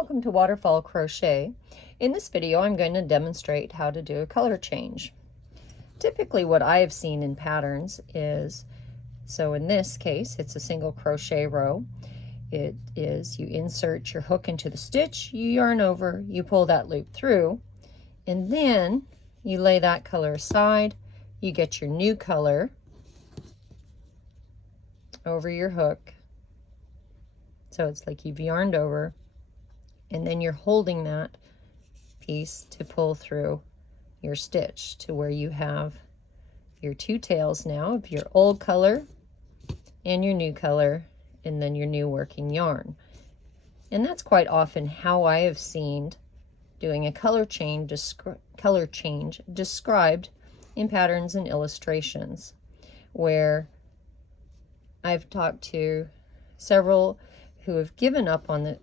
Welcome to Waterfall Crochet. In this video I'm going to demonstrate how to do a color change. Typically what I have seen in patterns is, so in this case it's a single crochet row. It is you insert your hook into the stitch, you yarn over, you pull that loop through, and then you lay that color aside, you get your new color over your hook. So it's like you've yarned over, and then you're holding that piece to pull through your stitch to where you have your two tails now of your old color and your new color, and then your new working yarn. And that's quite often how I have seen doing a color change described in patterns and illustrations, where I've talked to several who have given up on the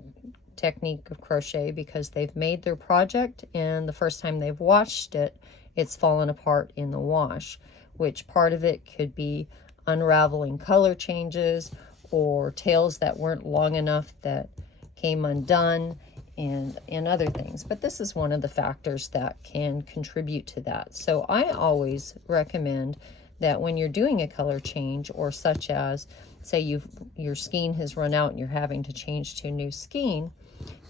technique of crochet because they've made their project and the first time they've washed it, it's fallen apart in the wash, which part of it could be unraveling color changes or tails that weren't long enough that came undone and other things. But this is one of the factors that can contribute to that. So I always recommend that when you're doing a color change, or such as say your skein has run out and you're having to change to a new skein,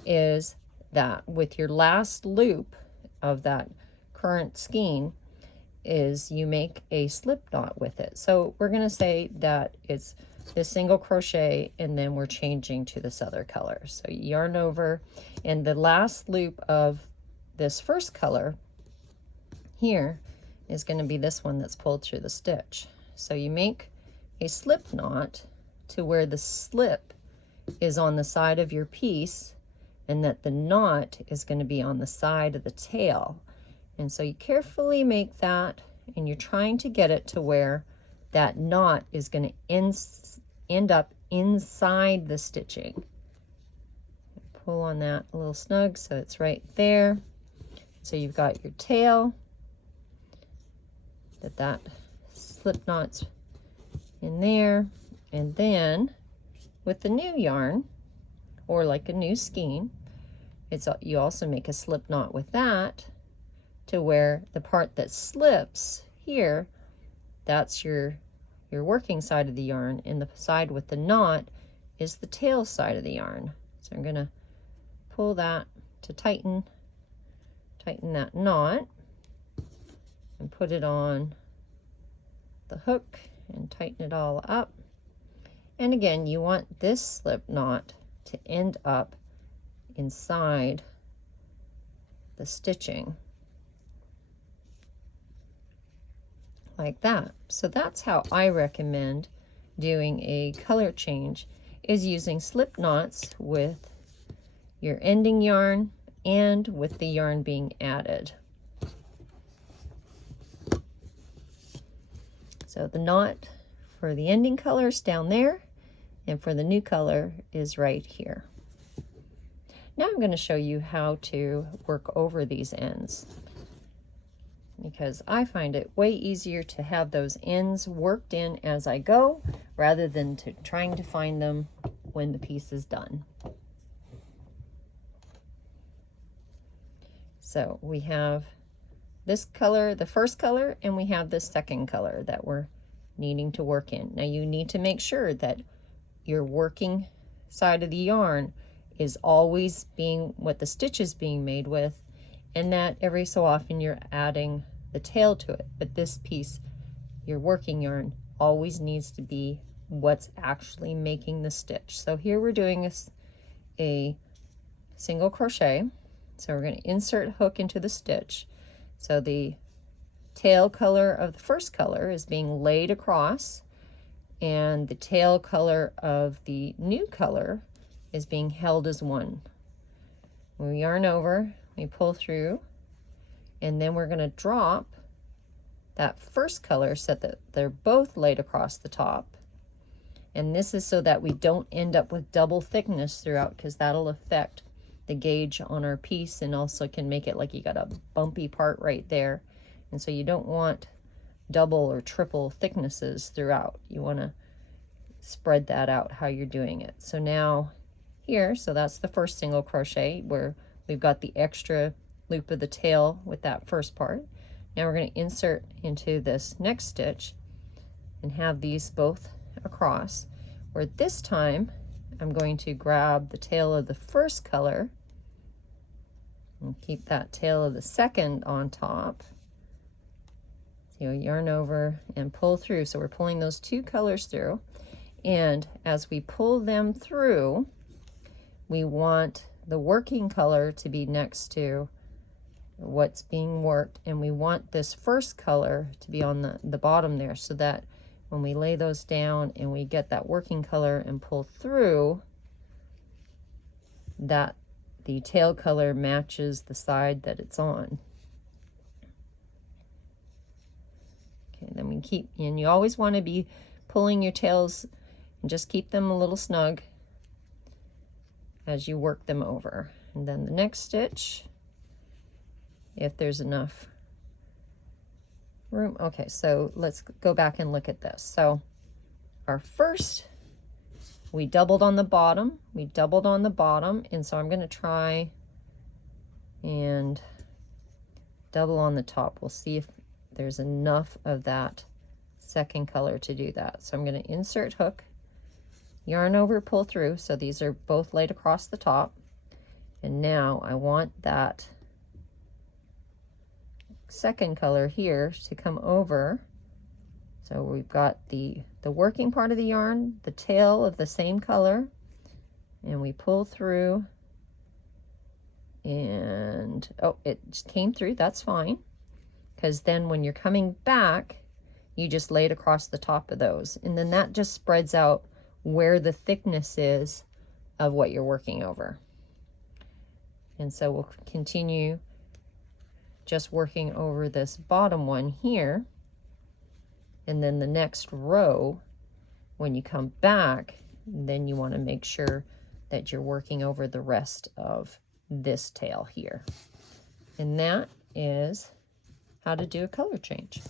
is that with your last loop of that current skein is you make a slip knot with it. So we're going to say that it's this single crochet and then we're changing to this other color. So you yarn over, and the last loop of this first color here is going to be this one that's pulled through the stitch. So you make a slip knot to where the slip is on the side of your piece and that the knot is going to be on the side of the tail. And so you carefully make that, and you're trying to get it to where that knot is going to end up inside the stitching. Pull on that a little snug so it's right there. So you've got your tail, that slip knot's in there, and then with the new yarn, or like a new skein, you also make a slip knot with that to where the part that slips here, that's your working side of the yarn, and the side with the knot is the tail side of the yarn. So I'm going to pull that to tighten that knot and put it on the hook and tighten it all up. And again, you want this slip knot to end up inside the stitching like that. So that's how I recommend doing a color change, is using slip knots with your ending yarn and with the yarn being added. So the knot for the ending color is down there, and for the new color is right here. Now I'm going to show you how to work over these ends, because I find it way easier to have those ends worked in as I go rather than trying to find them when the piece is done. So we have this color, the first color, and we have the second color that we're needing to work in. Now you need to make sure that your working side of the yarn is always being what the stitch is being made with, and that every so often you're adding the tail to it. But this piece, your working yarn, always needs to be what's actually making the stitch. So here we're doing a single crochet. So we're going to insert hook into the stitch. So the tail color of the first color is being laid across, and the tail color of the new color is being held as one. We yarn over, we pull through, and then we're going to drop that first color so that they're both laid across the top. And this is so that we don't end up with double thickness throughout, because that'll affect the gauge on our piece and also can make it like you got a bumpy part right there. And so you don't want double or triple thicknesses throughout. You want to spread that out how you're doing it. So now here. So that's the first single crochet where we've got the extra loop of the tail with that first part. Now we're going to insert into this next stitch and have these both across, where this time I'm going to grab the tail of the first color and keep that tail of the second on top. So you'll yarn over and pull through. So we're pulling those two colors through, and as we pull them through, we want the working color to be next to what's being worked, and we want this first color to be on the bottom there, so that when we lay those down and we get that working color and pull through, that the tail color matches the side that it's on. Okay, then we keep, and you always want to be pulling your tails and just keep them a little snug as you work them over. And then the next stitch, if there's enough room. Okay, so let's go back and look at this. So our first, we doubled on the bottom, and so I'm going to try and double on the top. We'll see if there's enough of that second color to do that. So I'm going to insert hook, yarn over, pull through. So these are both laid across the top, and now I want that second color here to come over. So we've got the working part of the yarn, the tail of the same color, and we pull through, and oh, it just came through. That's fine, because then when you're coming back, you just lay it across the top of those, and then that just spreads out where the thickness is of what you're working over. And so we'll continue just working over this bottom one here, and then the next row, when you come back, then you want to make sure that you're working over the rest of this tail here. And that is how to do a color change.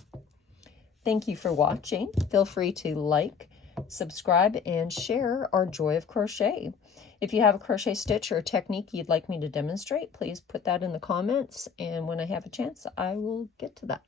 Thank you for watching. Feel free to like, subscribe, and share our joy of crochet. If you have a crochet stitch or a technique you'd like me to demonstrate, please put that in the comments, and when I have a chance, I will get to that.